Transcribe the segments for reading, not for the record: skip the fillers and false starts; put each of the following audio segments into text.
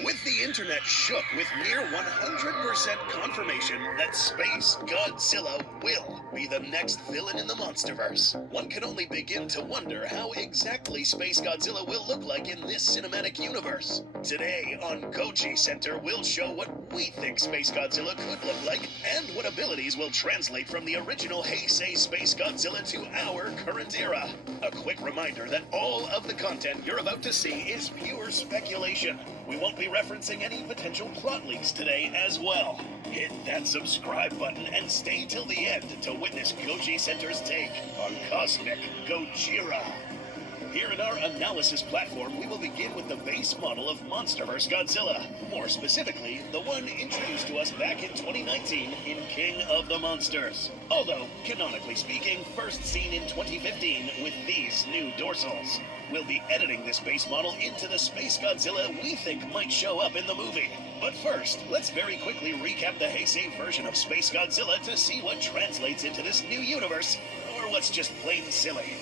With the internet shook with near 100% confirmation that Space Godzilla will be the next villain in the Monsterverse, one can only begin to wonder how exactly Space Godzilla will look like in this cinematic universe. Today on Goji Center, we'll show what we think Space Godzilla could look like and what abilities will translate from the original Heisei Space Godzilla to our current era. A quick reminder that all of the content you're about to see is pure speculation. We won't be referencing any potential plot leaks today as well. Hit that subscribe button and stay till the end to witness Goji Center's take on Cosmic Gojira. Here in our analysis platform, we will begin with the base model of Monsterverse Godzilla. More specifically, the one introduced to us back in 2019 in King of the Monsters. Although, canonically speaking, first seen in 2015 with these new dorsals. We'll be editing this base model into the Space Godzilla we think might show up in the movie. But first, let's very quickly recap the Heisei version of Space Godzilla to see what translates into this new universe, or what's just plain silly.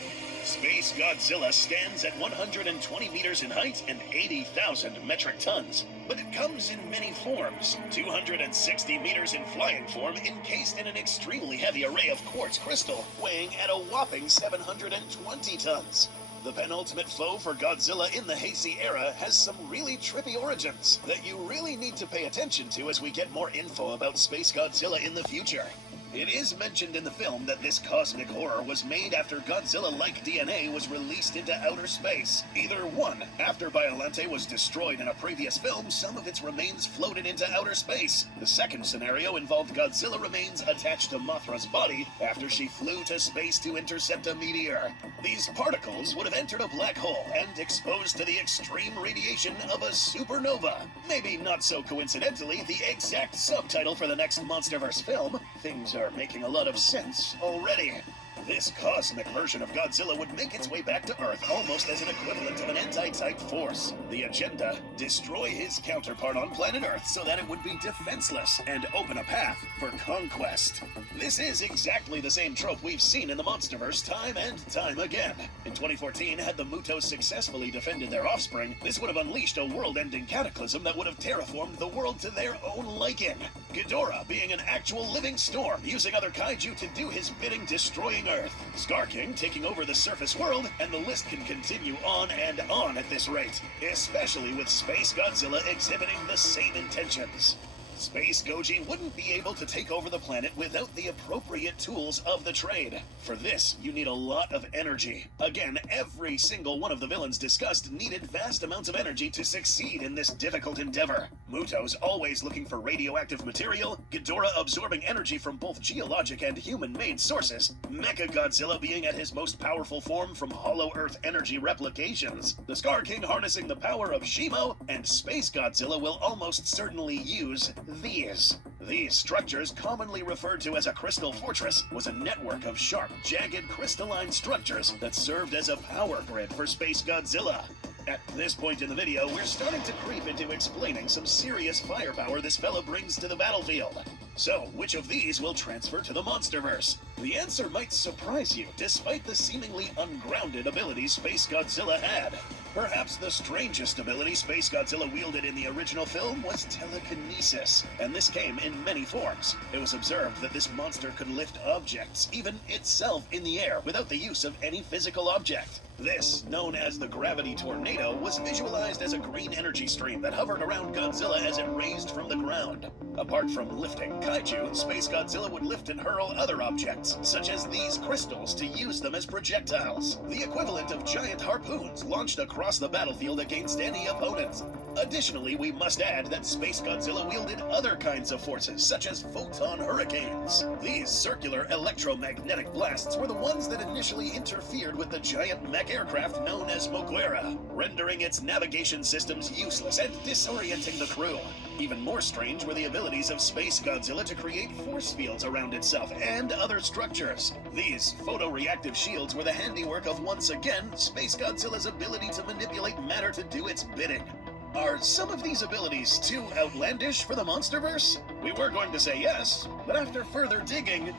Space Godzilla stands at 120 meters in height and 80,000 metric tons. But it comes in many forms. 260 meters in flying form, encased in an extremely heavy array of quartz crystal, weighing at a whopping 720 tons. The penultimate foe for Godzilla in the Heisei era has some really trippy origins that you really need to pay attention to as we get more info about Space Godzilla in the future. It is mentioned in the film that this cosmic horror was made after Godzilla-like DNA was released into outer space. Either one, after Biollante was destroyed in a previous film, some of its remains floated into outer space. The second scenario involved Godzilla remains attached to Mothra's body after she flew to space to intercept a meteor. These particles would have entered a black hole and exposed to the extreme radiation of a supernova. Maybe not so coincidentally, the exact subtitle for the next Monsterverse film. Things are making a lot of sense already. This cosmic version of Godzilla would make its way back to Earth almost as an equivalent of an anti-type force. The agenda: destroy his counterpart on planet Earth so that it would be defenseless and open a path for conquest. This is exactly the same trope we've seen in the Monsterverse time and time again. In 2014, had the Mutos successfully defended their offspring, this would have unleashed a world-ending cataclysm that would have terraformed the world to their own liking. Ghidorah being an actual living storm, using other kaiju to do his bidding, destroying Earth. Scar King taking over the surface world, and the list can continue on and on at this rate, especially with Space Godzilla exhibiting the same intentions. Space Goji wouldn't be able to take over the planet without the appropriate tools of the trade. For this, you need a lot of energy. Again, every single one of the villains discussed needed vast amounts of energy to succeed in this difficult endeavor. Muto's always looking for radioactive material, Ghidorah absorbing energy from both geologic and human-made sources, Mechagodzilla being at his most powerful form from Hollow Earth energy replications, the Scar King harnessing the power of Shimo, and Space Godzilla will almost certainly use these. These structures, commonly referred to as a crystal fortress, was a network of sharp, jagged crystalline structures that served as a power grid for Space Godzilla. At this point in the video, we're starting to creep into explaining some serious firepower this fella brings to the battlefield. So, which of these will transfer to the Monsterverse? The answer might surprise you, despite the seemingly ungrounded abilities Space Godzilla had. Perhaps the strangest ability Space Godzilla wielded in the original film was telekinesis, and this came in many forms. It was observed that this monster could lift objects, even itself, in the air without the use of any physical object. This, known as the gravity tornado, was visualized as a green energy stream that hovered around Godzilla as it raised from the ground. Apart from lifting kaiju, Space Godzilla would lift and hurl other objects, such as these crystals, to use them as projectiles, the equivalent of giant harpoons launched across the battlefield against any opponent. Additionally, we must add that Space Godzilla wielded other kinds of forces, such as photon hurricanes. These circular electromagnetic blasts were the ones that initially interfered with the giant mech aircraft known as Moguera, rendering its navigation systems useless and disorienting the crew. Even more strange were the abilities of Space Godzilla to create force fields around itself and other structures. These photoreactive shields were the handiwork of, once again, Space Godzilla's ability to manipulate matter to do its bidding. Are some of these abilities too outlandish for the Monsterverse? We were going to say yes, but after further digging,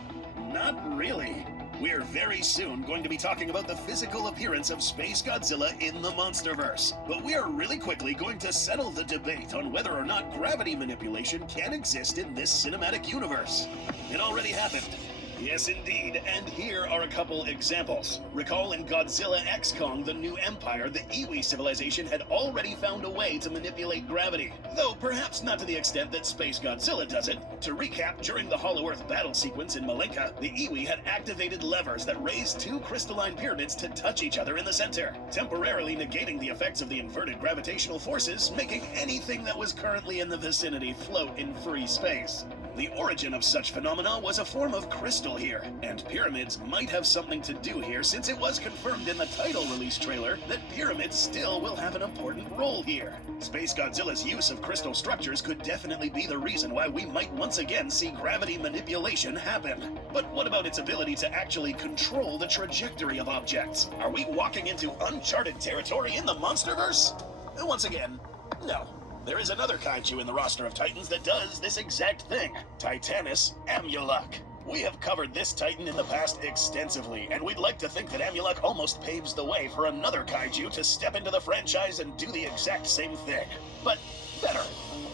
not really. We're very soon going to be talking about the physical appearance of Space Godzilla in the Monsterverse, but we are really quickly going to settle the debate on whether or not gravity manipulation can exist in this cinematic universe. It already happened. Yes, indeed, and here are a couple examples. Recall in Godzilla X Kong: The New Empire, the Iwi civilization had already found a way to manipulate gravity, though perhaps not to the extent that Space Godzilla does it. To recap, during the Hollow Earth battle sequence in Malenka, the Iwi had activated levers that raised two crystalline pyramids to touch each other in the center, temporarily negating the effects of the inverted gravitational forces, making anything that was currently in the vicinity float in free space. The origin of such phenomena was a form of crystal here, and pyramids might have something to do here, since it was confirmed in the title release trailer that pyramids still will have an important role here. Space Godzilla's use of crystal structures could definitely be the reason why we might once again see gravity manipulation happen. But what about its ability to actually control the trajectory of objects? Are we walking into uncharted territory in the Monsterverse? Once again, no. There is another kaiju in the roster of Titans that does this exact thing: Titanus Amulek. We have covered this Titan in the past extensively, and we'd like to think that Amulek almost paves the way for another kaiju to step into the franchise and do the exact same thing. But better.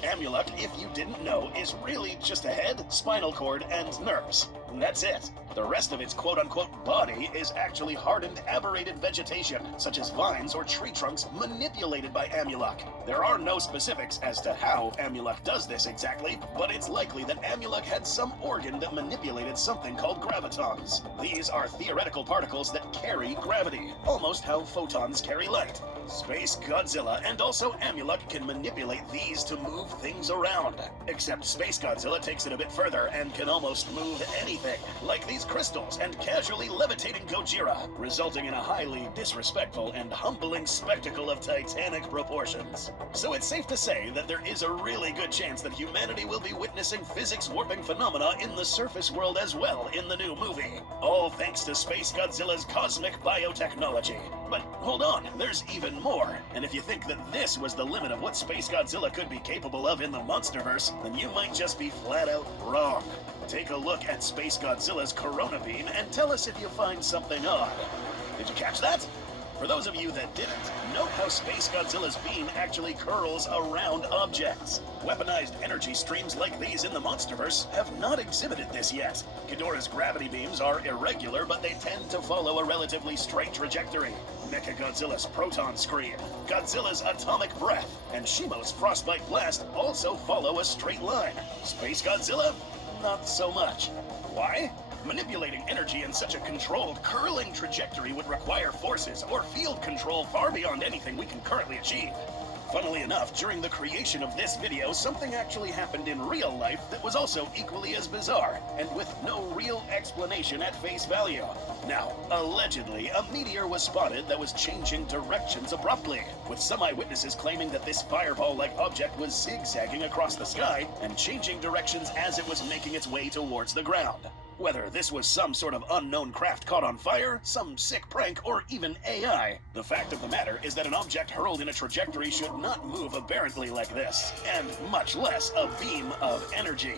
Amulek, if you didn't know, is really just a head, spinal cord, and nerves. And that's it. The rest of its quote-unquote body is actually hardened, aberrated vegetation, such as vines or tree trunks manipulated by Amulek. There are no specifics as to how Amulek does this exactly, but it's likely that Amulek had some organ that manipulated something called gravitons. These are theoretical particles that carry gravity, almost how photons carry light. Space Godzilla and also Amulek can manipulate these to move things around. Except Space Godzilla takes it a bit further and can almost move anything, like these crystals and casually levitating Gojira, resulting in a highly disrespectful and humbling spectacle of titanic proportions. So it's safe to say that there is a really good chance that humanity will be witnessing physics warping phenomena in the surface world as well in the new movie. All thanks to Space Godzilla's cosmic biotechnology. But hold on, there's even more. And if you think that this was the limit of what Space Godzilla could be capable of in the Monsterverse, then you might just be flat out wrong. Take a look at Space Godzilla's Corona Beam and tell us if you find something odd. Did you catch that? For those of you that didn't, note how Space Godzilla's beam actually curls around objects. Weaponized energy streams like these in the Monsterverse have not exhibited this yet. Ghidorah's gravity beams are irregular, but they tend to follow a relatively straight trajectory. Mechagodzilla's proton scream, Godzilla's atomic breath, and Shimo's frostbite blast also follow a straight line. Space Godzilla? Not so much. Why? Manipulating energy in such a controlled, curling trajectory would require forces or field control far beyond anything we can currently achieve. Funnily enough, during the creation of this video, something actually happened in real life that was also equally as bizarre, and with no real explanation at face value. Now, allegedly, a meteor was spotted that was changing directions abruptly, with some eyewitnesses claiming that this fireball-like object was zigzagging across the sky and changing directions as it was making its way towards the ground. Whether this was some sort of unknown craft caught on fire, some sick prank, or even AI, the fact of the matter is that an object hurled in a trajectory should not move aberrantly like this, and much less a beam of energy.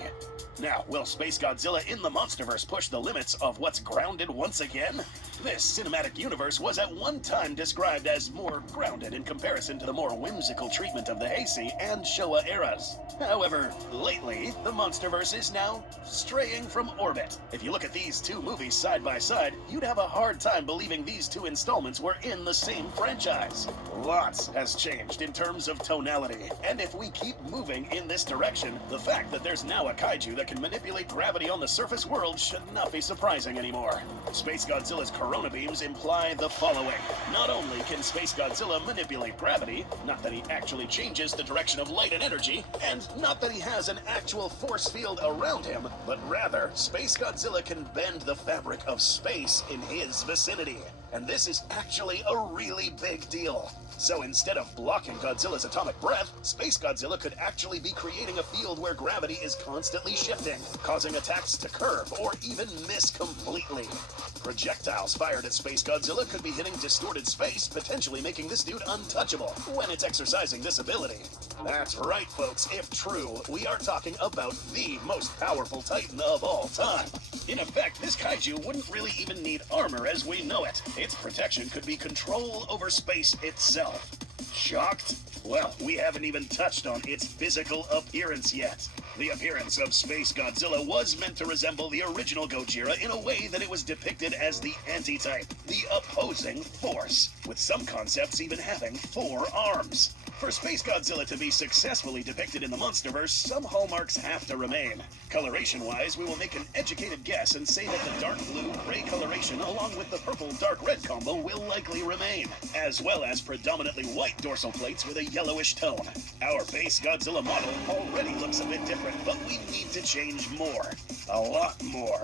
Now, will Space Godzilla in the Monsterverse push the limits of what's grounded once again? This cinematic universe was at one time described as more grounded in comparison to the more whimsical treatment of the Heisei and Showa eras. However, lately, the Monsterverse is now straying from orbit. If you look at these two movies side by side, you'd have a hard time believing these two installments were in the same franchise. Lots has changed in terms of tonality, and if we keep moving in this direction, the fact that there's now a kaiju that can manipulate gravity on the surface world should not be surprising anymore. Space Godzilla's Corona beams imply the following. Not only can Space Godzilla manipulate gravity, not that he actually changes the direction of light and energy, and not that he has an actual force field around him, but rather, Space Godzilla can bend the fabric of space in his vicinity. And this is actually a really big deal. So instead of blocking Godzilla's atomic breath, Space Godzilla could actually be creating a field where gravity is constantly shifting, causing attacks to curve or even miss completely. Projectiles fired at Space Godzilla could be hitting distorted space, potentially making this dude untouchable when it's exercising this ability. That's right, folks. If true, we are talking about the most powerful Titan of all time. In effect, this kaiju wouldn't really even need armor as we know it. Its protection could be control over space itself. Shocked? Well, we haven't even touched on its physical appearance yet. The appearance of Space Godzilla was meant to resemble the original Gojira in a way that it was depicted as the anti-type, the opposing force, with some concepts even having 4 arms. For Space Godzilla to be successfully depicted in the Monsterverse, some hallmarks have to remain. Coloration-wise, we will make an educated guess and say that the dark blue-gray coloration along with the purple-dark-red combo will likely remain, as well as predominantly white dorsal plates with a yellowish tone. Our base Godzilla model already looks a bit different, but we need to change more. A lot more.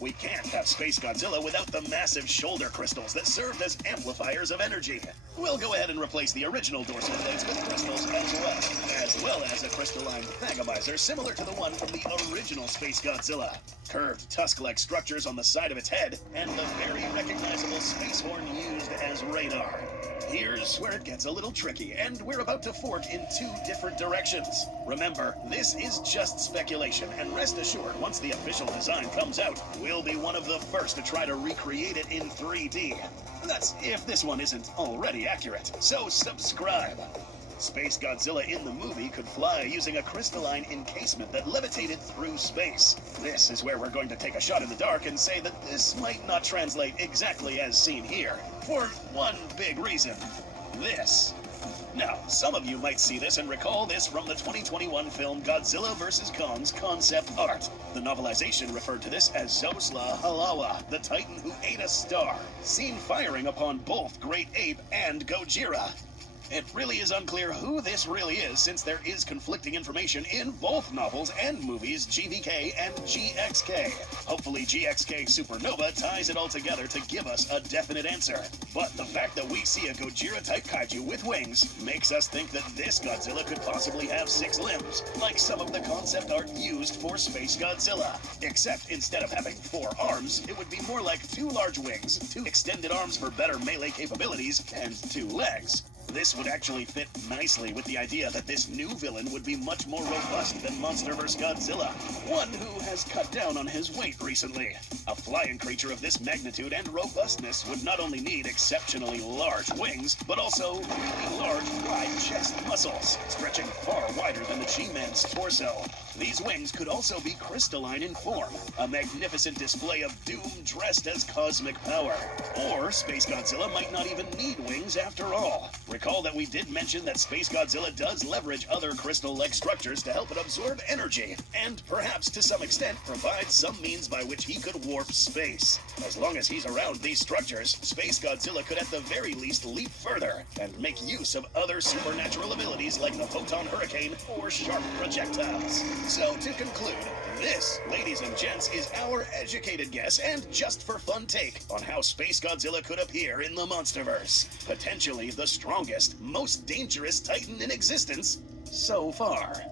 We can't have Space Godzilla without the massive shoulder crystals that served as amplifiers of energy. We'll go ahead and replace the original dorsal plates with crystals as well as a crystalline thagomizer similar to the one from the original Space Godzilla. Curved tusk-like structures on the side of its head, and the very recognizable space horn used as radar. Here's where it gets a little tricky, and we're about to fork in 2 different directions. Remember, this is just speculation, and rest assured, once the official design comes out, we'll be one of the first to try to recreate it in 3D. That's if this one isn't already accurate, so subscribe. Space Godzilla in the movie could fly using a crystalline encasement that levitated through space. This is where we're going to take a shot in the dark and say that this might not translate exactly as seen here. For one big reason. This. Now, some of you might see this and recall this from the 2021 film Godzilla vs. Kong's concept art. The novelization referred to this as Zosla Halawa, the Titan who ate a star, seen firing upon both Great Ape and Gojira. It really is unclear who this really is, since there is conflicting information in both novels and movies GVK and GXK. Hopefully GXK Supernova ties it all together to give us a definite answer. But the fact that we see a Gojira-type kaiju with wings makes us think that this Godzilla could possibly have 6 limbs, like some of the concept art used for Space Godzilla. Except instead of having 4 arms, it would be more like 2 large wings, 2 extended arms for better melee capabilities, and 2 legs. This would actually fit nicely with the idea that this new villain would be much more robust than Monsterverse Godzilla, one who has cut down on his weight recently. A flying creature of this magnitude and robustness would not only need exceptionally large wings, but also really large, wide chest muscles, stretching far wider than the G-Man's torso. These wings could also be crystalline in form, a magnificent display of doom dressed as cosmic power. Or Space Godzilla might not even need wings after all. Recall that we did mention that Space Godzilla does leverage other crystal-like structures to help it absorb energy, and perhaps to some extent provide some means by which he could warp space. As long as he's around these structures, Space Godzilla could at the very least leap further and make use of other supernatural abilities like the photon hurricane or sharp projectiles. So to conclude, this, ladies and gents, is our educated guess and just for fun take on how Space Godzilla could appear in the Monsterverse. Potentially the strongest, most dangerous Titan in existence so far.